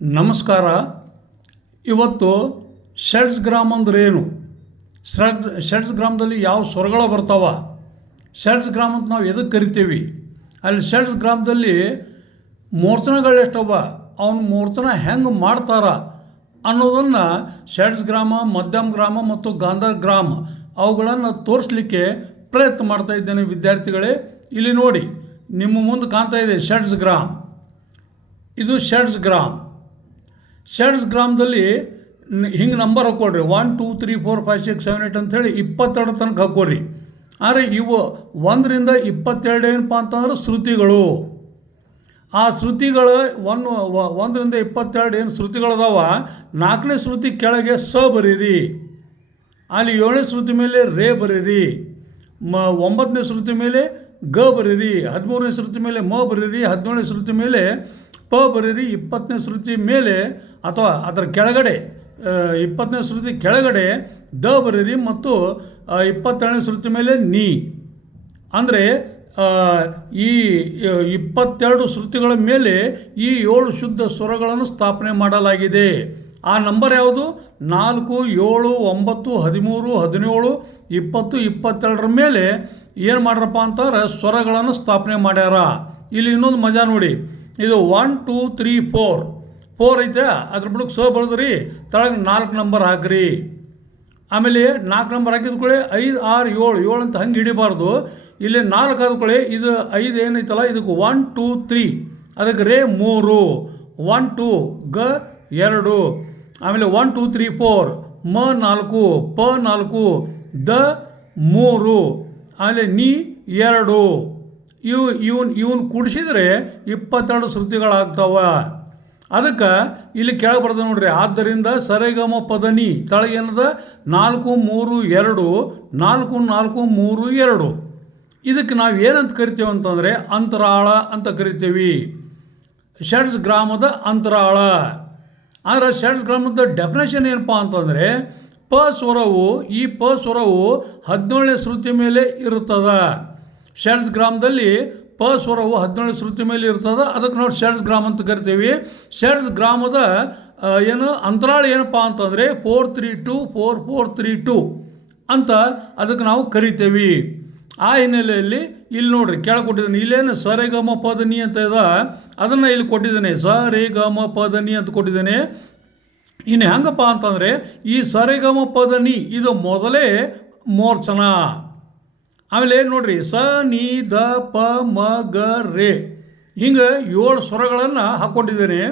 ನಮಸ್ಕಾರ. ಇವತ್ತು ಷಡ್ಸ್ ಗ್ರಾಮ್ ಅಂದ್ರೆ ಏನು ಷಡ್ ಷಡ್ಸ್ ಗ್ರಾಮದಲ್ಲಿ ಯಾವ ಸ್ವರಗಳು ಬರ್ತಾವ? ಷಡ್ಸ್ ಗ್ರಾಮ್ ಅಂತ ನಾವು ಎದಕ್ಕೆ ಕರಿತೀವಿ? ಅಲ್ಲಿ ಷಡ್ಸ್ ಗ್ರಾಮದಲ್ಲಿ ಮೂರ್ತನಗಳು ಎಷ್ಟವ? ಅವನು ಮೂರ್ತನ ಹೆಂಗೆ ಮಾಡ್ತಾರ ಅನ್ನೋದನ್ನು ಷಡ್ಸ್ ಗ್ರಾಮ ಮಧ್ಯಮ ಗ್ರಾಮ ಮತ್ತು ಗಾಂಧರ್ ಗ್ರಾಮ ಅವುಗಳನ್ನು ತೋರಿಸ್ಲಿಕ್ಕೆ ಪ್ರಯತ್ನ ಮಾಡ್ತಾ ಇದ್ದೇನೆ ವಿದ್ಯಾರ್ಥಿಗಳೇ. ಇಲ್ಲಿ ನೋಡಿ, ನಿಮ್ಮ ಮುಂದೆ ಕಾಣ್ತಾ ಇದೆ ಷಡ್ಸ್ ಗ್ರಾಮ್ ಇದು ಷಡ್ಸ್ ಗ್ರಾಮ್ ಷಡ್ಸ್ ಗ್ರಾಮದಲ್ಲಿ ಹಿಂಗೆ number ಹಾಕ್ಕೊಳ್ರಿ one two three four five six seven eight ಅಂಥೇಳಿ ಇಪ್ಪತ್ತೆರಡು ತನಕ ಹಾಕ್ಕೊಳ್ರಿ ಆದರೆ ಇವು ಒಂದರಿಂದ ಇಪ್ಪತ್ತೆರಡು ಏನಪ್ಪ ಅಂತಂದ್ರೆ ಶ್ರುತಿಗಳು. ಆ ಶ್ರುತಿಗಳು ಒನ್ ಒಂದರಿಂದ ಇಪ್ಪತ್ತೆರಡು ಏನು ಶ್ರುತಿಗಳದಾವ? ನಾಲ್ಕನೇ ಶ್ರುತಿ ಕೆಳಗೆ ಸ ಬರೀರಿ. ಅಲ್ಲಿ ಏಳನೇ ಶ್ರುತಿ ಮೇಲೆ ರೇ ಬರೀರಿ. ಮ ಒಂಬತ್ತನೇ ಶ್ರುತಿ ಮೇಲೆ ಗ ಬರೀರಿ. ಹದಿಮೂರನೇ ಶ್ರುತಿ ಮೇಲೆ ಮ ಬರೀರಿ. ಹದಿನೇಳನೇ ಶ್ರುತಿ ಮೇಲೆ ಪ ಬರೀರಿ ಇಪ್ಪತ್ತನೇ ಶ್ರುತಿ ಮೇಲೆ ಅಥವಾ ಅದರ ಕೆಳಗಡೆ ಇಪ್ಪತ್ತನೇ ಶ್ರುತಿ ಕೆಳಗಡೆ ದ ಬರೀರಿ ಮತ್ತು ಇಪ್ಪತ್ತೆರಡನೇ ಶ್ರುತಿ ಮೇಲೆ ನೀ. ಅಂದರೆ ಈ ಇಪ್ಪತ್ತೆರಡು ಶ್ರುತಿಗಳ ಮೇಲೆ ಈ ಏಳು ಶುದ್ಧ ಸ್ವರಗಳನ್ನು ಸ್ಥಾಪನೆ ಮಾಡಲಾಗಿದೆ. ಆ ನಂಬರ್ ಯಾವುದು? ನಾಲ್ಕು, ಏಳು, ಒಂಬತ್ತು, ಹದಿಮೂರು, ಹದಿನೇಳು, ಇಪ್ಪತ್ತು, ಇಪ್ಪತ್ತೆರಡರ ಮೇಲೆ ಏನು ಮಾಡ್ರಪ್ಪ ಅಂತಂದ್ರೆ ಸ್ವರಗಳನ್ನು ಸ್ಥಾಪನೆ ಮಾಡ್ಯಾರ. ಇಲ್ಲಿ ಇನ್ನೊಂದು ಮಜಾ ನೋಡಿ. ಇದು one two three four four ಐತೆ, ಅದ್ರ ಬಿಡಕ್ಕೆ ಬರ್ದು ರೀ ತಳಗೆ ನಾಲ್ಕು ನಂಬರ್ ಹಾಕ್ರಿ. ಆಮೇಲೆ ನಾಲ್ಕು ನಂಬರ್ ಹಾಕಿದ ಕೂಡಲೇ ಐದು, ಆರು, ಏಳು ಏಳು ಅಂತ ಹಂಗೆ ಹಿಡಿಬಾರ್ದು. ಇಲ್ಲಿ ನಾಲ್ಕು ಆದ ಕೂಡಲೇ ಇದು ಐದು ಏನೈತಲ್ಲ, ಇದಕ್ಕೆ ಒನ್ ಟೂ ತ್ರೀ ಅದಕ್ಕೆ ರೇ ಮೂರು. ಒನ್ ಟೂ ಗ, ಎರಡು. ಆಮೇಲೆ ಒನ್ ಟೂ ತ್ರೀ ಫೋರ್ ಮ, ನಾಲ್ಕು. ಪ, ನಾಲ್ಕು. ದ, ಮೂರು. ಆಮೇಲೆ ನೀ, ಎರಡು. ಇವು, ಇವನ್ ಇವನ್ ಕೂಡಿಸಿದ್ರೆ ಇಪ್ಪತ್ತೆರಡು ಶ್ರುತಿಗಳಾಗ್ತಾವ. ಅದಕ್ಕೆ ಇಲ್ಲಿ ಕೆಳಗೆ ಬರ್ತದೆ ನೋಡ್ರಿ. ಆದ್ದರಿಂದ ಸರಿಗಮ ಪದನಿ ತಳಗೇನದ ನಾಲ್ಕು, ಮೂರು, ಎರಡು, ನಾಲ್ಕು ನಾಲ್ಕು, ಮೂರು, ಎರಡು. ಇದಕ್ಕೆ ನಾವು ಏನಂತ ಕರಿತೇವೆ ಅಂತಂದರೆ ಅಂತರಾಳ ಅಂತ ಕರಿತೀವಿ. ಷಡ್ಸ್ ಗ್ರಾಮದ ಅಂತರಾಳ. ಆದರೆ ಷಡ್ಸ್ ಗ್ರಾಮದ ಡೆಫಿನೇಷನ್ ಏನಪ್ಪ ಅಂತಂದರೆ ಪ ಸ್ವರವು, ಈ ಪ ಸ್ವರವು ಹದಿನೇಳನೇ ಶ್ರುತಿ ಮೇಲೆ ಇರುತ್ತದೆ. ಷಡ್ಸ್ ಗ್ರಾಮದಲ್ಲಿ ಪ ಸ್ವರವು ಹದಿನೇಳು ಶ್ರುತಿ ಮೇಲೆ ಇರ್ತದೆ. ಅದಕ್ಕೆ ನಾವು ಶೆಡ್ಸ್ ಗ್ರಾಮ ಅಂತ ಕರಿತೀವಿ. ಶೆಡ್ಸ್ ಗ್ರಾಮದ ಏನು ಅಂತರಾಳ ಏನಪ್ಪ ಅಂತಂದರೆ four three two four four three two ಅಂತ ಅದಕ್ಕೆ ನಾವು ಕರಿತೀವಿ. ಆ ಹಿನ್ನೆಲೆಯಲ್ಲಿ ಇಲ್ಲಿ ನೋಡ್ರಿ ಕೊಟ್ಟಿದ್ದಾನೆ ಇಲ್ಲೇನು ಸ ರೇ ಪದನಿ ಅಂತ ಇದೆ. ಅದನ್ನು ಇಲ್ಲಿ ಕೊಟ್ಟಿದ್ದೇನೆ. ಸ ರೇ ಪದನಿ ಅಂತ ಕೊಟ್ಟಿದ್ದೇನೆ. ಇನ್ನು ಹೆಂಗಪ್ಪ ಅಂತಂದರೆ ಈ ಸ ರೇ ಗ ಪದನಿ ಇದು ಮೊದಲೇ ಮೋರ್ಚನ. ಆಮೇಲೆ ನೋಡ್ರಿ, ಸ, ನಿ, ದ, ಪ, ಮ, ಗ, ರೇ. ಹಿಂಗೆ ಏಳು ಸ್ವರಗಳನ್ನು ಹಾಕ್ಕೊಂಡಿದ್ದೇನೆ.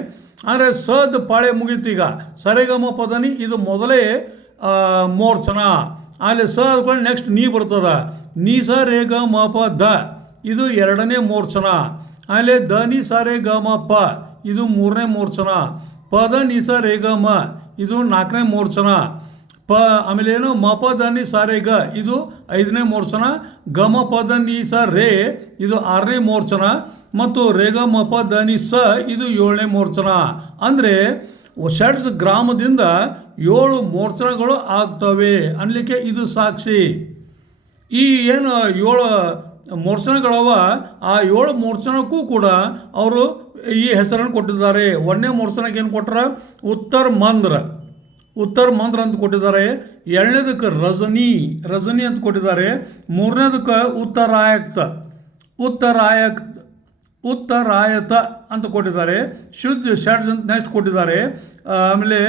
ಅಂದರೆ ಸದ್ ಪಾಳೆ ಮುಗೀತು ಈಗ. ಸರೆಗಮ ಪದನಿ, ಇದು ಮೊದಲೇ ಮೋರ್ಚನ. ಆಮೇಲೆ ಸ ಅದ್ಕೊಂಡು ನೆಕ್ಸ್ಟ್ ನೀ ಬರ್ತದ. ನೀ, ಸ, ರೇ, ಗ, ಮ, ಪ, ದ. ಇದು ಎರಡನೇ ಮೋರ್ಚನ. ಆಮೇಲೆ ದ, ನಿ, ಸ, ರೇ, ಗ, ಮ, ಪ. ಇದು ಮೂರನೇ ಮೋರ್ಚನ. ಪದ ನಿ, ಸ, ರೇ, ಗ, ಮ. ಇದು ನಾಲ್ಕನೇ ಮೋರ್ಚನ. ಪ ಆಮೇಲೆ ಏನು ಮ ಪ ದ ನಿ ಸ ರೇ ಗ ಇದು ಐದನೇ ಮೋರ್ಚನ ಗ ಮ ಪ ದ ನಿ ಸ ರೇ ಇದು ಆರನೇ ಮೋರ್ಚನ ಮತ್ತು ರೇ ಗ ಮ ಪ ದ ನಿ ಸ, ಇದು ಏಳನೇ ಮೋರ್ಚನ ಅಂದರೆ ಷಡ್ಸ್ ಗ್ರಾಮದಿಂದ ಏಳು ಮೋರ್ಚನಗಳು ಆಗ್ತವೆ. ಅನ್ನಲಿಕ್ಕೆ ಇದು ಸಾಕ್ಷಿ. ಈ ಏನು ಏಳು ಮೋರ್ಚನಗಳವ ಆ ಏಳು ಮೋರ್ಚನಕ್ಕೂ ಕೂಡ ಅವರು ಈ ಹೆಸರನ್ನು ಕೊಟ್ಟಿದ್ದಾರೆ. ಒಂದನೇ ಮೋರ್ಚನಕ್ಕೆ ಏನು ಕೊಟ್ರ? ಉತ್ತರ ಮಂದ್ರ ಉತ್ತರ ಮಂದ್ರ ಅಂತ ಕೊಟ್ಟಿದ್ದಾರೆ. ಎರಡನೇದಕ್ಕೆ ರಜನಿ ರಜನಿ ಅಂತ ಕೊಟ್ಟಿದ್ದಾರೆ. ಮೂರನೇದಕ್ಕೆ ಉತ್ತರಾಯಕ್ತ, ಉತ್ತರಾಯಕ್, ಉತ್ತರಾಯತ ಅಂತ ಕೊಟ್ಟಿದ್ದಾರೆ. ಶುದ್ಧ ಷಡ್ಸ್ ಅಂತ ನೆಕ್ಸ್ಟ್ ಕೊಟ್ಟಿದ್ದಾರೆ. ಆಮೇಲೆ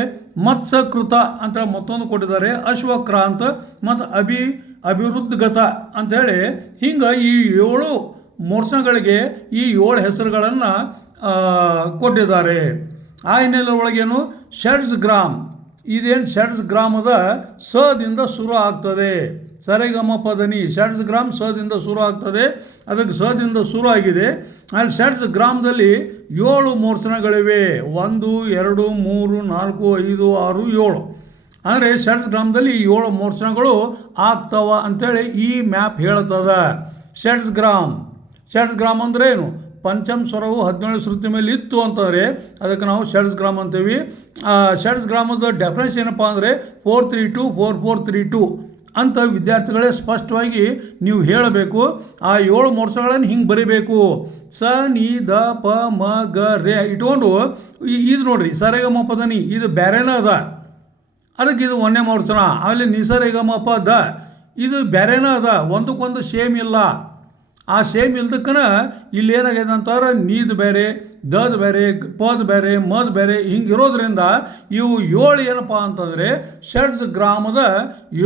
ಮತ್ಸಕೃತ ಅಂತ ಮತ್ತೊಂದು ಕೊಟ್ಟಿದ್ದಾರೆ. ಅಶ್ವಕ್ರಾಂತ ಮತ್ತು ಅಭಿ, ಅಭಿವೃದ್ಧಗತ ಅಂಥೇಳಿ ಹಿಂಗೆ ಈ ಏಳು ಮೋರ್ಸಗಳಿಗೆ ಈ ಏಳು ಹೆಸರುಗಳನ್ನು ಕೊಟ್ಟಿದ್ದಾರೆ. ಆ ಹಿನ್ನೆಲೆ ಒಳಗೇನು ಷಡ್ಸ್ ಗ್ರಾಮ್. ಇದೇನು ಷಡ್ಸ್ ಗ್ರಾಮದ ಸದಿಂದ ಶುರು ಆಗ್ತದೆ. ಸರಿಗಮ ಪದನಿ, ಷಡ್ಸ್ ಗ್ರಾಮ್ ಸದಿಂದ ಶುರು ಆಗ್ತದೆ. ಅದಕ್ಕೆ ಸದಿಂದ ಶುರು ಆಗಿದೆ. ಅಲ್ಲಿ ಷಡ್ಸ್ ಗ್ರಾಮದಲ್ಲಿ ಏಳು ಮೋರ್ಚನಗಳಿವೆ ಒಂದು, ಎರಡು, ಮೂರು, ನಾಲ್ಕು, ಐದು, ಆರು, ಏಳು. ಅಂದರೆ ಷಡ್ಸ್ ಗ್ರಾಮದಲ್ಲಿ ಏಳು ಮೋರ್ಚನಗಳು ಆಗ್ತವ ಅಂತೇಳಿ ಈ ಮ್ಯಾಪ್ ಹೇಳ್ತದ. ಷಡ್ಸ್ ಗ್ರಾಮ್. ಷಡ್ಸ್ ಗ್ರಾಮ್ ಅಂದ್ರೆ ಏನು ಪಂಚಮ್ ಸ್ವರವು ಹದಿನೇಳು ಶ್ರುತಿ ಮೇಲೆ ಇತ್ತು ಅಂತಂದರೆ ಅದಕ್ಕೆ ನಾವು ಷಡ್ಸ್ ಗ್ರಾಮ್ ಅಂತೀವಿ. ಆ, ಷಡ್ಸ್ ಗ್ರಾಮದ ಡೆಫ್ರೆನ್ಸ್ ಏನಪ್ಪ ಅಂದರೆ four three two four four three two ಅಂತ ವಿದ್ಯಾರ್ಥಿಗಳೇ ಸ್ಪಷ್ಟವಾಗಿ ನೀವು ಹೇಳಬೇಕು. ಆ ಏಳು ಮೋರ್ಸಗಳನ್ನು ಹಿಂಗೆ ಬರಿಬೇಕು. ಸ ನಿ ದ ಪ ಮ ಗ ರೇ ಇಟ್ಕೊಂಡು ಇದು ನೋಡ್ರಿ ಸರೇಗಮ ಪದನಿ ಇದು ಬ್ಯಾರೇನ ಅದ ಅದಕ್ಕೆ ಇದು ಒಂದೇ ಮೋರ್ಸನ. ಆಮೇಲೆ ನಿಸರೇಗಮ ಪ ದ ಇದು ಬ್ಯಾರೇನ ಅದ ಒಂದಕ್ಕೊಂದು ಸೇಮ್ ಇಲ್ಲ. ಆ ಸೇಮ್ ಇಲ್ದಕ್ಕನ ಇಲ್ಲಿ ಏನಾಗೈತೆ ಅಂತಾರೆ ನೀದ್ ಬೇರೆ, ದದ್ ಬೇರೆ, ಪದ್ ಬೇರೆ, ಮದ್ ಬೇರೆ ಹಿಂಗಿರೋದ್ರಿಂದ ಇವು ಏಳು ಏನಪ್ಪ ಅಂತಂದರೆ ಷಡ್ಸ್ ಗ್ರಾಮದ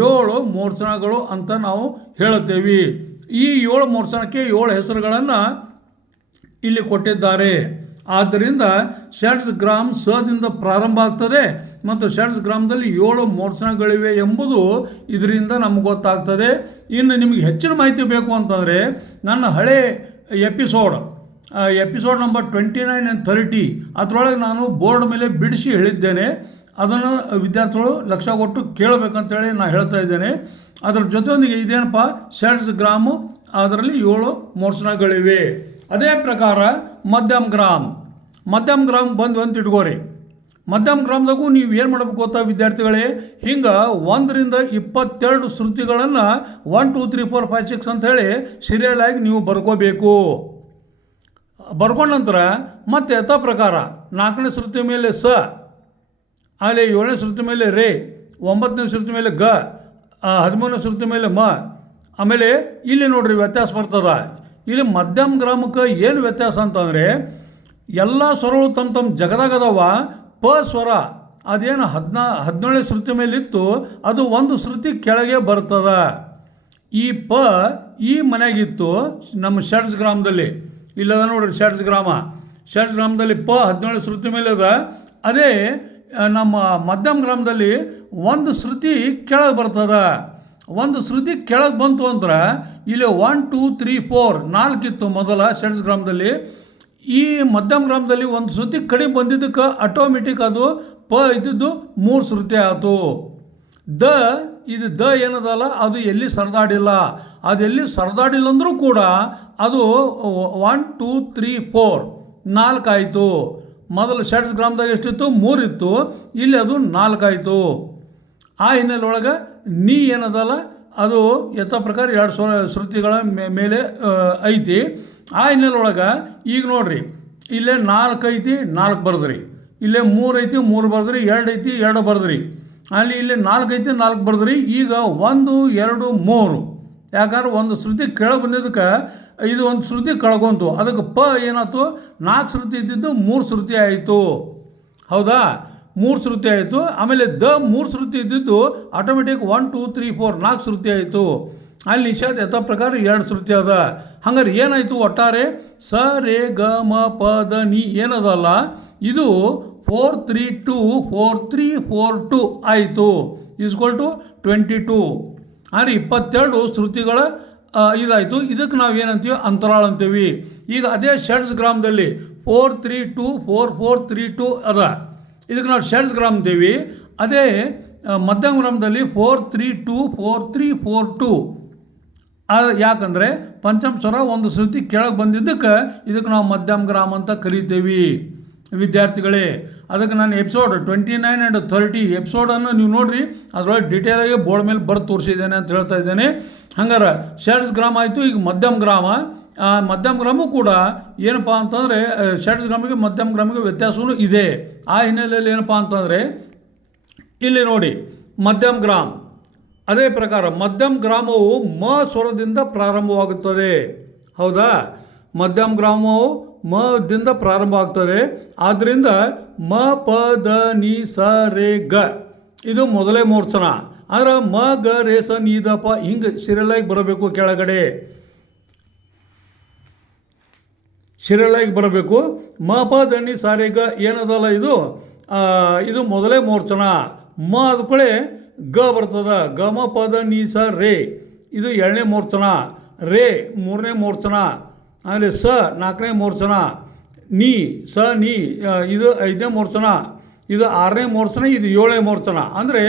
ಏಳು ಮೂರ್ಛನಗಳು ಅಂತ ನಾವು ಹೇಳುತ್ತೇವೆ. ಈ ಏಳು ಮೂರ್ಛನಕ್ಕೆ ಏಳು ಹೆಸರುಗಳನ್ನು ಇಲ್ಲಿ ಕೊಟ್ಟಿದ್ದಾರೆ. ಆದ್ದರಿಂದ ಷಡ್ಸ್ ಗ್ರಾಮ್ ಸದಿಂದ ಪ್ರಾರಂಭ ಆಗ್ತದೆ ಮತ್ತು ಷಡ್ಸ್ ಗ್ರಾಮದಲ್ಲಿ ಏಳು ಮೋರ್ಚನಗಳಿವೆ ಎಂಬುದು ಇದರಿಂದ ನಮ್ಗೆ ಗೊತ್ತಾಗ್ತದೆ. ಇನ್ನು ನಿಮಗೆ ಹೆಚ್ಚಿನ ಮಾಹಿತಿ ಬೇಕು ಅಂತಂದರೆ ನನ್ನ ಹಳೆ episode episode number twenty nine and thirty ಅದರೊಳಗೆ ನಾನು ಬೋರ್ಡ್ ಮೇಲೆ ಬಿಡಿಸಿ ಹೇಳಿದ್ದೇನೆ. ಅದನ್ನು ವಿದ್ಯಾರ್ಥಿಗಳು ಲಕ್ಷ ಕೊಟ್ಟು ಕೇಳಬೇಕಂತೇಳಿ ನಾನು ಹೇಳ್ತಾ ಇದ್ದೇನೆ. ಅದರ ಜೊತೆಯೊಂದಿಗೆ ಇದೇನಪ್ಪ ಷಡ್ಸ್ ಗ್ರಾಮು, ಅದರಲ್ಲಿ ಏಳು ಮೋರ್ಚನಗಳಿವೆ ಅದೇ ಪ್ರಕಾರ ಮಧ್ಯಮ ಗ್ರಾಮ್. ಮಧ್ಯಮ ಗ್ರಾಮ್ ಬಂದು ಅಂತ ಇಟ್ಕೋರಿ. ಮಧ್ಯಮ ಗ್ರಾಮದಾಗೂ ನೀವು ಏನು ಮಾಡಬೇಕು ಗೊತ್ತಾ ವಿದ್ಯಾರ್ಥಿಗಳೇ? ಹಿಂಗೆ ಒಂದರಿಂದ ಇಪ್ಪತ್ತೆರಡು ಶ್ರುತಿಗಳನ್ನು one two three four five six ಅಂತ ಹೇಳಿ ಸೀರಿಯಲ್ ಆಗಿ ನೀವು ಬರ್ಕೋಬೇಕು. ಬರ್ಕೊಂಡ ನಂತರ ಮತ್ತೆ ಯಥಾ ಪ್ರಕಾರ ನಾಲ್ಕನೇ ಶ್ರುತಿ ಮೇಲೆ ಸ, ಆಮೇಲೆ ಏಳನೇ ಶ್ರುತಿ ಮೇಲೆ ರೇ, ಒಂಬತ್ತನೇ ಶ್ರುತಿ ಮೇಲೆ ಗ ಹದಿಮೂರನೇ ಶ್ರುತಿ ಮೇಲೆ ಮ, ಆಮೇಲೆ ಇಲ್ಲಿ ನೋಡ್ರಿ ವ್ಯತ್ಯಾಸ ಬರ್ತದ. ಇಲ್ಲಿ ಮಧ್ಯಮ ಗ್ರಾಮಕ್ಕೆ ಏನು ವ್ಯತ್ಯಾಸ ಅಂತಂದರೆ ಎಲ್ಲ ಸ್ವರಗಳು ತಮ್ಮ ತಮ್ಮ ಜಗದಾಗದವ, ಪ ಸ್ವರ, ಅದೇನು ಹದಿನಾ, ಹದಿನೇಳನೇ ಶ್ರುತಿ ಇತ್ತು, ಅದು ಒಂದು ಶ್ರುತಿ ಕೆಳಗೆ ಬರ್ತದ. ಈ ಪ ಈ ಮನೆಯಾಗಿತ್ತು ನಮ್ಮ ಷಡ್ಜ್ ಗ್ರಾಮದಲ್ಲಿ. ಇಲ್ಲದ ನೋಡ್ರಿ ಷಡ್ಜ್ ಗ್ರಾಮ. ಷಡ್ಜ್ ಗ್ರಾಮದಲ್ಲಿ ಪ ಹದಿನೇಳು ಶ್ರುತಿ ಮೇಲೆ ಅದ. ಅದೇ, ನಮ್ಮ ಮಧ್ಯಮ ಗ್ರಾಮದಲ್ಲಿ ಒಂದು ಶ್ರುತಿ ಕೆಳಗೆ ಬರ್ತದ. ಒಂದು ಶ್ರುತಿ ಕೆಳಗೆ ಬಂತು ಅಂದ್ರೆ ಇಲ್ಲಿ ಒನ್ ಟೂ ತ್ರೀ ಫೋರ್ ನಾಲ್ಕಿತ್ತು ಮೊದಲ ಷಡ್ಸ್ ಗ್ರಾಮದಲ್ಲಿ. ಈ ಮಧ್ಯಮ ಗ್ರಾಮದಲ್ಲಿ ಒಂದು ಶ್ರುತಿ ಕಡಿಮೆ ಬಂದಿದ್ದಕ್ಕೆ ಆಟೋಮೆಟಿಕ್ ಅದು ಪ ಇದ್ದಿದ್ದು ಮೂರು ಶ್ರುತಿ ಆಯಿತು. ದ ಇದು ದ ಏನದಲ್ಲ, ಅದು ಎಲ್ಲಿ ಸರಿದಾಡಿಲ್ಲ. ಅದು ಎಲ್ಲಿ ಸರಿದಾಡಿಲ್ಲ ಅಂದರೂ ಕೂಡ ಅದು ಒನ್ ಟೂ ತ್ರೀ ಫೋರ್ ನಾಲ್ಕಾಯಿತು ಮೊದಲು ಷಡ್ಸ್ ಗ್ರಾಮದಾಗ ಎಷ್ಟಿತ್ತು? ಮೂರಿತ್ತು. ಇಲ್ಲಿ ಅದು ನಾಲ್ಕಾಯಿತು ಆ ಹಿನ್ನೆಲೆ ಒಳಗೆ ನೀ ಏನದಲ್ಲ, ಅದು ಯಥಾ ಪ್ರಕಾರ ಎರಡು ಸೊ, ಶ್ರುತಿಗಳ ಮೇಲೆ ಐತಿ. ಆ ಹಿನ್ನೆಲೆ ಒಳಗೆ ಈಗ ನೋಡ್ರಿ, ಇಲ್ಲೇ ನಾಲ್ಕು ಐತಿ, ನಾಲ್ಕು ಬರ್ದ್ರಿ. ಇಲ್ಲೇ ಮೂರು ಐತಿ, ಮೂರು ಬರ್ದ್ರಿ, ಎರಡು ಐತಿ, ಎರಡು ಬರ್ದ್ರಿ. ಅಲ್ಲಿ ಇಲ್ಲಿ ನಾಲ್ಕು ಐತಿ, ನಾಲ್ಕು ಬರ್ದ್ರಿ, ಈಗ ಒಂದು, ಎರಡು, ಮೂರು. ಯಾಕಂದ್ರೆ ಒಂದು ಶ್ರುತಿ ಕೆಳಗೆ ಬಂದಿದ್ದಕ್ಕೆ, ಇದು ಒಂದು ಶ್ರುತಿ ಕಳ್ಕೊಂತು ಅದಕ್ಕೆ ಪ ಏನಾಯ್ತು? ನಾಲ್ಕು ಶ್ರುತಿ ಇದ್ದಿದ್ದು ಮೂರು ಶ್ರುತಿ ಆಯಿತು. ಹೌದಾ? ಮೂರು ಶ್ರುತಿ ಆಯಿತು. ಆಮೇಲೆ ದ ಮೂರು ಶ್ರುತಿ ಇದ್ದಿದ್ದು automatic one two three four ನಾಲ್ಕು ಶ್ರುತಿ ಆಯಿತು. ಅಲ್ಲಿ ನಿಷಾದ್ ಯಥ ಪ್ರಕಾರ ಎರಡು ಶ್ರುತಿ ಅದ. ಹಂಗಾರೆ ಏನಾಯಿತು ಒಟ್ಟಾರೆ? ಸ, ರೇ, ಗ, ಮ, ಪ, ದ, ನಿ ಏನದಲ್ಲ? ಇದು four three two four three four two ಆಯಿತು. ಈಸ್ಕೊಲ್ ಟು ಟ್ವೆಂಟಿ ಟು ಅಂದರೆ ಇಪ್ಪತ್ತೆರಡು ಶ್ರುತಿಗಳ ಇದಾಯಿತು. ಇದಕ್ಕೆ ನಾವು ಏನಂತೀವಿ? ಅಂತರಾಳ ಅಂತೀವಿ. ಈಗ ಅದೇ ಷಡ್ಸ್ ಗ್ರಾಮದಲ್ಲಿ four three two four four three two ಅದ. ಇದಕ್ಕೆ ನಾವು ಶೆಡ್ಸ್ ಗ್ರಾಮ್ ಅಂತೀವಿ. ಅದೇ ಮಧ್ಯಮ ಗ್ರಾಮದಲ್ಲಿ four three two four three four two ಯಾಕಂದರೆ ಪಂಚಮ ಸ್ವರ ಒಂದು ಶ್ರುತಿ ಕೆಳಗೆ ಬಂದಿದ್ದಕ್ಕೆ ಇದಕ್ಕೆ ನಾವು ಮಧ್ಯಮ ಗ್ರಾಮ ಅಂತ ಕರಿತೀವಿ. ವಿದ್ಯಾರ್ಥಿಗಳೇ, ಅದಕ್ಕೆ ನಾನು episode twenty nine and thirty ಎಪಿಸೋಡನ್ನು ನೀವು ನೋಡಿರಿ, ಅದರೊಳಗೆ ಡೀಟೇಲಾಗಿ ಬೋರ್ಡ್ ಮೇಲೆ ಬರೆದು ತೋರಿಸಿದ್ದೇನೆ ಅಂತ ಹೇಳ್ತಾ ಇದ್ದೇನೆ. ಹಂಗಾರೆ ಶೆಡ್ಸ್ ಗ್ರಾಮ ಆಯಿತು, ಈಗ ಮಧ್ಯಮ ಗ್ರಾಮ. ಮಧ್ಯಮ ಗ್ರಾಮೂ ಕೂಡ ಏನಪ್ಪ ಅಂತಂದರೆ ಶೆಡ್ಸ್ ಗ್ರಾಮಿಗೆ ಮಧ್ಯಮ ಗ್ರಾಮಿಗೆ ವ್ಯತ್ಯಾಸವೂ ಇದೆ. ಆ ಹಿನ್ನೆಲೆಯಲ್ಲಿ ಏನಪ್ಪ ಅಂತಂದರೆ, ಇಲ್ಲಿ ನೋಡಿ, ಮಧ್ಯಮ ಗ್ರಾಮ್. ಅದೇ ಪ್ರಕಾರ, ಮಧ್ಯಮ ಗ್ರಾಮವು ಮ ಸ್ವರದಿಂದ ಪ್ರಾರಂಭವಾಗುತ್ತದೆ. ಹೌದಾ? ಮಧ್ಯಮ ಗ್ರಾಮವು ಮದಿಂದ ದಿಂದ ಪ್ರಾರಂಭ ಆಗ್ತದೆ. ಆದ್ದರಿಂದ ಮ, ಪ, ದ, ನಿ, ಸ, ರೇ, ಗ. ಇದು ಮೊದಲೇ ಮೂರ್ಛನ. ಆದರೆ ಮ, ಗ, ರೇ, ಸ, ನೀ, ದ, ಪ ಹಿಂಗೆ ಸಿರಿಯಲಾಗಿ ಬರಬೇಕು ಕೆಳಗಡೆ. ಶಿರಳಾಗಿ ಬರಬೇಕು. ಮ ಪ ದನಿ ಸಾರಿಗ ಏನದಲ್ಲ ಇದು? ಇದು ಮೊದಲೇ ಮೋರ್ಚನ. ಮ ಅದ್ಕೊಳ್ಳೆ ಗ ಬರ್ತದ. ಗ, ಮ ಪದ ನೀ, ಸ, ರೇ. ಇದು ಎರಡನೇ ಮೋರ್ಚನ. ರೇ ಮೂರನೇ ಮೋರ್ಚನ. ಆಮೇಲೆ ಸ ನಾಲ್ಕನೇ ಮೋರ್ಚನ. ನೀ, ಸ, ನೀ ಇದು ಐದನೇ ಮೋರ್ಚನ. ಇದು ಆರನೇ ಮೋರ್ಚನ, ಇದು ಏಳನೇ ಮೋರ್ಚನ. ಅಂದರೆ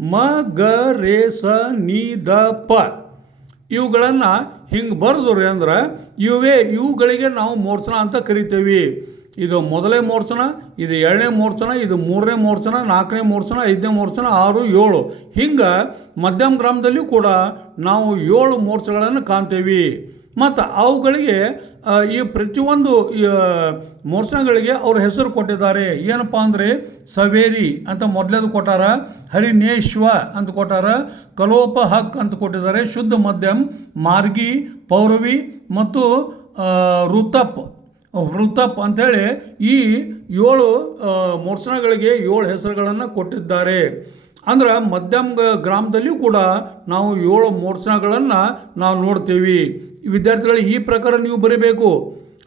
ಮ, ಗ, ರೇ, ಸ, ನೀ, ದ, ಪ. ಇವುಗಳನ್ನು ಹಿಂಗೆ ಬರೆದ್ರಿ ಅಂದ್ರೆ ಇವೇ ಇವುಗಳಿಗೆ ನಾವು ಮೋರ್ಚನ ಅಂತ ಕರಿತೀವಿ. ಇದು ಮೊದಲೇ ಮೋರ್ಚನ ಇದು ಎರಡನೇ ಮೋರ್ಚನ ಇದು ಮೂರನೇ ಮೋರ್ಚನ ನಾಲ್ಕನೇ ಮೋರ್ಚನ ಐದನೇ ಮೋರ್ಚನ ಆರು, ಏಳು. ಹಿಂಗೆ ಮಧ್ಯಮ ಗ್ರಾಮದಲ್ಲಿಯೂ ಕೂಡ ನಾವು ಏಳು ಮೋರ್ಚಗಳನ್ನು ಕಾಣ್ತೇವೆ. ಮತ್ತು ಅವುಗಳಿಗೆ ಈ ಪ್ರತಿಯೊಂದು ಮೋರ್ಚನಗಳಿಗೆ ಅವ್ರ ಹೆಸರು ಕೊಟ್ಟಿದ್ದಾರೆ. ಏನಪ್ಪ ಅಂದರೆ ಸವೇರಿ ಅಂತ ಮೊದಲೇದು ಕೊಟ್ಟಾರ ಹರಿನೇಶ್ವ ಅಂತ ಕೊಟ್ಟಾರ, ಕಲೋಪ ಹಕ್ ಅಂತ ಕೊಟ್ಟಿದ್ದಾರೆ, ಶುದ್ಧ ಮಧ್ಯಮ್ ಮಾರ್ಗಿ, ಪೌರವಿ ಮತ್ತು ಋತಪ್ ವೃತಪ್ ಅಂಥೇಳಿ ಈ ಏಳು ಮೋರ್ಚನಗಳಿಗೆ ಏಳು ಹೆಸರುಗಳನ್ನು ಕೊಟ್ಟಿದ್ದಾರೆ. ಅಂದ್ರೆ ಮಧ್ಯಮ ಗ್ರಾಮದಲ್ಲಿಯೂ ಕೂಡ ನಾವು ಏಳು ಮೋರ್ಚನಗಳನ್ನು ನಾವು ನೋಡ್ತೀವಿ. ವಿದ್ಯಾರ್ಥಿಗಳು ಈ ಪ್ರಕಾರ ನೀವು ಬರೀಬೇಕು.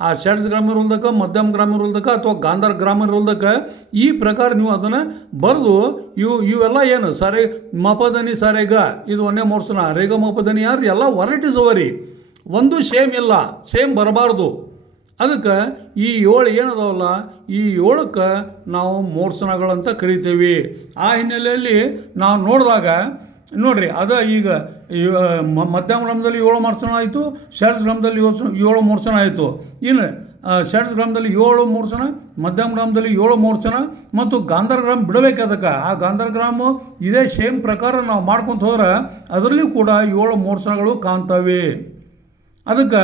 ಆ ಶರ್ಟ್ಸ್ ಗ್ರಾಮರ್ ಇರೋದಕ್ಕೆ ಮಧ್ಯಮ ಗ್ರಾಮರ್ ಇರೋದಕ್ಕೆ ಅಥವಾ ಗಾಂಧಾರ್ ಗ್ರಾಮರ್ ಇರೋದಕ್ಕೆ ಈ ಪ್ರಕಾರ ನೀವು ಅದನ್ನು ಬರೆದು ಇವು ಇವೆಲ್ಲ ಏನು? ಸಾರಿ ಮಪದನಿ ಸಾರೆಗ ಇದು ಒಂದೇ ಮೋರ್ಸನ ರೇಗ ಮಪದನಿ ಯಾರು? ಎಲ್ಲ ವರೈಟೀಸ್ ಅವ ರೀ ಒಂದು ಸೇಮ್ ಇಲ್ಲ. ಸೇಮ್ ಬರಬಾರ್ದು. ಅದಕ್ಕೆ ಈ ಏಳು ಏನದಾವಲ್ಲ? ಈ ಏಳಕ್ಕೆ ನಾವು ಮೋರ್ಸನಗಳಂತ ಕರಿತೀವಿ. ಆ ಹಿನ್ನೆಲೆಯಲ್ಲಿ ನಾವು ನೋಡಿದಾಗ, ನೋಡಿರಿ, ಅದ ಈಗ ಮಧ್ಯಮ ಗ್ರಾಮದಲ್ಲಿ ಏಳು ಮೋರ್ಸನ ಆಯಿತು ಶರ್ಟ್ಸ್ ಗ್ರಾಮದಲ್ಲಿ ಏಳು ಏಳು ಮೋರ್ಸನ ಆಯಿತು. ಇನ್ನು ಶರ್ಟ್ಸ್ ಗ್ರಾಮದಲ್ಲಿ ಏಳು ಮೋರ್ಸನ ಮಧ್ಯಮ ಗ್ರಾಮದಲ್ಲಿ ಏಳು ಮೋರ್ಸನ ಮತ್ತು ಗಾಂಧಾರ ಗ್ರಾಮ ಬಿಡಬೇಕು ಅದಕ್ಕೆ. ಆ ಗಾಂಧಾರ ಗ್ರಾಮ ಇದೇ ಸೇಮ್ ಪ್ರಕಾರ ನಾವು ಮಾಡ್ಕೊತ ಹೋದ್ರೆ ಅದರಲ್ಲಿಯೂ ಕೂಡ ಏಳು ಮೋರ್ಸನಗಳು ಕಾಣ್ತವೆ. ಅದಕ್ಕೆ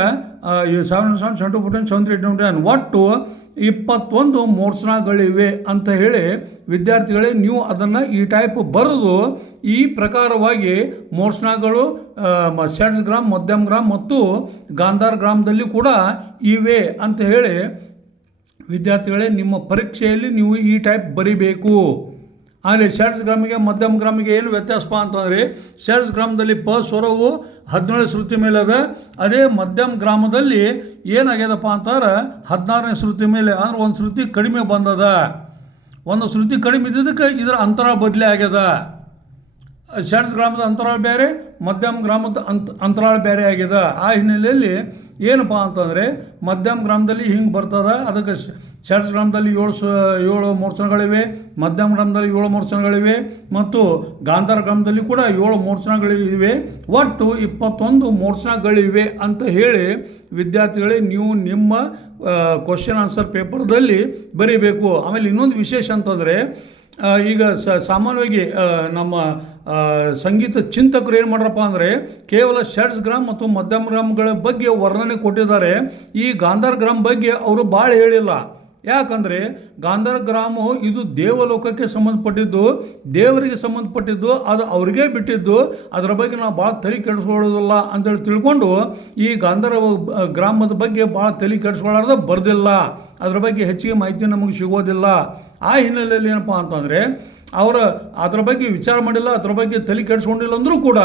seven seven seven two fourteen seven ಒಟ್ಟು ಇಪ್ಪತ್ತೊಂದು ಮೋರ್ಸ್ನಾಗಳಿವೆ ಅಂತ ಹೇಳಿ ವಿದ್ಯಾರ್ಥಿಗಳೇ ನೀವು ಅದನ್ನು ಈ ಟೈಪ್ ಬರೆದು ಈ ಪ್ರಕಾರವಾಗಿ ಮೋರ್ಸ್ನಾಗಳು ಸೆಡ್ಸ್ ಗ್ರಾಮ್ ಮಧ್ಯಮ ಗ್ರಾಮ್ ಮತ್ತು ಗಾಂಧಾರ್ ಗ್ರಾಮದಲ್ಲಿ ಕೂಡ ಇವೆ ಅಂತ ಹೇಳಿ ವಿದ್ಯಾರ್ಥಿಗಳೇ ನಿಮ್ಮ ಪರೀಕ್ಷೆಯಲ್ಲಿ ನೀವು ಈ ಟೈಪ್ ಬರಿಬೇಕು. ಆದರೆ ಶೇರ್ಸ್ ಗ್ರಾಮಿಗೆ, ಮಧ್ಯಮ ಗ್ರಾಮಿಗೆ ಏನು ವ್ಯತ್ಯಾಸಪ್ಪ ಅಂತಂದರೆ ಶರ್ಟ್ಸ್ ಗ್ರಾಮದಲ್ಲಿ ಪ ಸ್ವರವು ಹದಿನೇಳು ಶ್ರುತಿ ಮೇಲೆ ಅದ. ಅದೇ ಮಧ್ಯಮ ಗ್ರಾಮದಲ್ಲಿ ಏನಾಗ್ಯದಪ್ಪ ಅಂತಂದ್ರೆ ಹದಿನಾರನೇ ಶ್ರುತಿ ಮೇಲೆ, ಅಂದ್ರೆ ಒಂದು ಶ್ರುತಿ ಕಡಿಮೆ ಬಂದದ. ಒಂದು ಶ್ರುತಿ ಕಡಿಮೆ ಇದ್ದಿದ್ದಕ್ಕೆ ಇದರ ಅಂತರ ಬದಲಿ ಆಗ್ಯದ. ಶರ್ಟ್ಸ್ ಗ್ರಾಮದ ಅಂತರಾಳ ಬೇರೆ, ಮಧ್ಯಮ ಗ್ರಾಮದ ಅಂತ, ಅಂತರಾಳ ಬೇರೆ ಆಗಿದೆ. ಆ ಹಿನ್ನೆಲೆಯಲ್ಲಿ ಏನಪ್ಪ ಅಂತಂದರೆ, ಮಧ್ಯಮ ಗ್ರಾಮದಲ್ಲಿ ಹಿಂಗೆ ಬರ್ತದ, ಅದಕ್ಕೆ ಶರ್ಟ್ಸ್ ಗ್ರಾಮದಲ್ಲಿ ಏಳು ಸ, ಏಳು ಮೋರ್ಚನಗಳಿವೆ ಮಧ್ಯಮ ಗ್ರಾಮದಲ್ಲಿ ಏಳು ಮೋರ್ಚನಗಳಿವೆ ಮತ್ತು ಗಾಂಧಾರ ಗ್ರಾಮದಲ್ಲಿ ಕೂಡ ಏಳು ಮೋರ್ಚನಗಳಿವೆ ಒಟ್ಟು ಇಪ್ಪತ್ತೊಂದು ಮೋರ್ಚನಗಳಿವೆ ಅಂತ ಹೇಳಿ ವಿದ್ಯಾರ್ಥಿಗಳೇ ನೀವು ನಿಮ್ಮ ಕ್ವಶನ್ ಆನ್ಸರ್ ಪೇಪರ್ದಲ್ಲಿ ಬರೀಬೇಕು. ಆಮೇಲೆ ಇನ್ನೊಂದು ವಿಶೇಷ ಅಂತಂದರೆ ಈಗ ಸಾಮಾನ್ಯವಾಗಿ ನಮ್ಮ ಸಂಗೀತ ಚಿಂತಕರು ಏನು ಮಾಡ್ರಪ್ಪ ಅಂದರೆ ಕೇವಲ ಶರ್ಟ್ಸ್ ಗ್ರಾಮ್ ಮತ್ತು ಮಧ್ಯಮ ಗ್ರಾಮ್ಗಳ ಬಗ್ಗೆ ವರ್ಣನೆ ಕೊಟ್ಟಿದ್ದಾರೆ. ಈ ಗಾಂಧಾರ್ ಗ್ರಾಮ್ ಬಗ್ಗೆ ಅವರು ಭಾಳ ಹೇಳಿಲ್ಲ. ಯಾಕಂದರೆ ಗಾಂಧಾರ ಗ್ರಾಮ ಇದು ದೇವಲೋಕಕ್ಕೆ ಸಂಬಂಧಪಟ್ಟಿದ್ದು, ದೇವರಿಗೆ ಸಂಬಂಧಪಟ್ಟಿದ್ದು, ಅದು ಅವ್ರಿಗೆ ಬಿಟ್ಟಿದ್ದು, ಅದರ ಬಗ್ಗೆ ನಾವು ಭಾಳ ತಲೆ ಕೆಡಿಸ್ಕೊಳ್ಳೋದಿಲ್ಲ ಅಂತೇಳಿ ತಿಳ್ಕೊಂಡು ಈ ಗಾಂಧಾರ ಗ್ರಾಮದ ಬಗ್ಗೆ ಭಾಳ ತಲೆ ಕೆಡಿಸ್ಕೊಳ್ಳಾರ್ದ ಬರ್ದಿಲ್ಲ. ಅದರ ಬಗ್ಗೆ ಹೆಚ್ಚಿಗೆ ಮಾಹಿತಿ ನಮಗೆ ಸಿಗೋದಿಲ್ಲ. ಆ ಹಿನ್ನೆಲೆಯಲ್ಲಿ ಏನಪ್ಪ ಅಂತಂದರೆ, ಅವರ ಅದರ ಬಗ್ಗೆ ವಿಚಾರ ಮಾಡಿಲ್ಲ, ಅದರ ಬಗ್ಗೆ ತಲೆ ಕೆಡಿಸ್ಕೊಂಡಿಲ್ಲ ಅಂದರೂ ಕೂಡ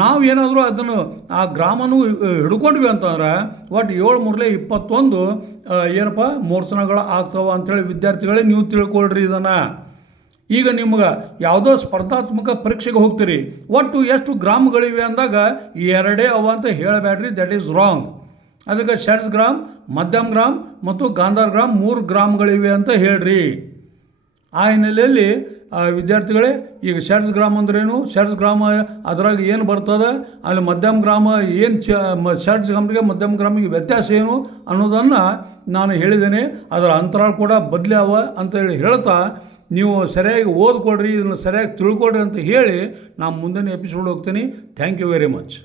ನಾವು ಏನಾದರೂ ಅದನ್ನು ಆ ಗ್ರಾಮನೂ ಹಿಡ್ಕೊಂಡ್ವಿ ಅಂತಂದ್ರೆ, ಒಟ್ಟು ಏಳು ಮೂರಲೆ ಇಪ್ಪತ್ತೊಂದು ಏನಪ್ಪ ಮೋರ್ಚನಗಳು ಆಗ್ತಾವ ಅಂಥೇಳಿ ವಿದ್ಯಾರ್ಥಿಗಳೇ ನೀವು ತಿಳ್ಕೊಳ್ರಿ ಇದನ್ನು. ಈಗ ನಿಮ್ಗೆ ಯಾವುದೋ ಸ್ಪರ್ಧಾತ್ಮಕ ಪರೀಕ್ಷೆಗೆ ಹೋಗ್ತೀರಿ, ಒಟ್ಟು ಎಷ್ಟು ಗ್ರಾಮಗಳಿವೆ ಅಂದಾಗ ಎರಡೇ ಅವ ಅಂತ ಹೇಳಬೇಡ್ರಿ ದಟ್ ಈಸ್ ರಾಂಗ್ ಅದಕ್ಕೆ ಶರ್ಸ್ ಗ್ರಾಮ್, ಮಧ್ಯಮ್ ಗ್ರಾಮ್ ಮತ್ತು ಗಾಂಧಾರ್ ಗ್ರಾಮ್ ಮೂರು ಗ್ರಾಮಗಳಿವೆ ಅಂತ ಹೇಳ್ರಿ. ಆ ಹಿನ್ನೆಲೆಯಲ್ಲಿ ವಿದ್ಯಾರ್ಥಿಗಳೇ, ಈಗ ಶರ್ಟ್ಸ್ ಗ್ರಾಮ ಅಂದ್ರೇನು ಶರ್ಟ್ಸ್ ಗ್ರಾಮ ಅದ್ರಾಗ ಏನು ಬರ್ತದೆ? ಅಲ್ಲಿ ಮಧ್ಯಮ ಗ್ರಾಮ ಏನು ಚ, ಮ ಗ್ರಾಮಿಗೆ ಮಧ್ಯಮ ಗ್ರಾಮಿಗೆ ವ್ಯತ್ಯಾಸ ಏನು ಅನ್ನೋದನ್ನು ನಾನು ಹೇಳಿದ್ದೇನೆ. ಅದರ ಅಂತರಾಳ ಕೂಡ ಬದಲಾವ ಅಂತ ಹೇಳಿ ಹೇಳ್ತಾ, ನೀವು ಸರಿಯಾಗಿ ಓದ್ಕೊಳ್ರಿ, ಇದನ್ನು ಸರಿಯಾಗಿ ತಿಳ್ಕೊಳ್ರಿ ಅಂತ ಹೇಳಿ ನಾನು ಮುಂದಿನ ಎಪಿಸೋಡ್ ಹೋಗ್ತೀನಿ. Thank you very much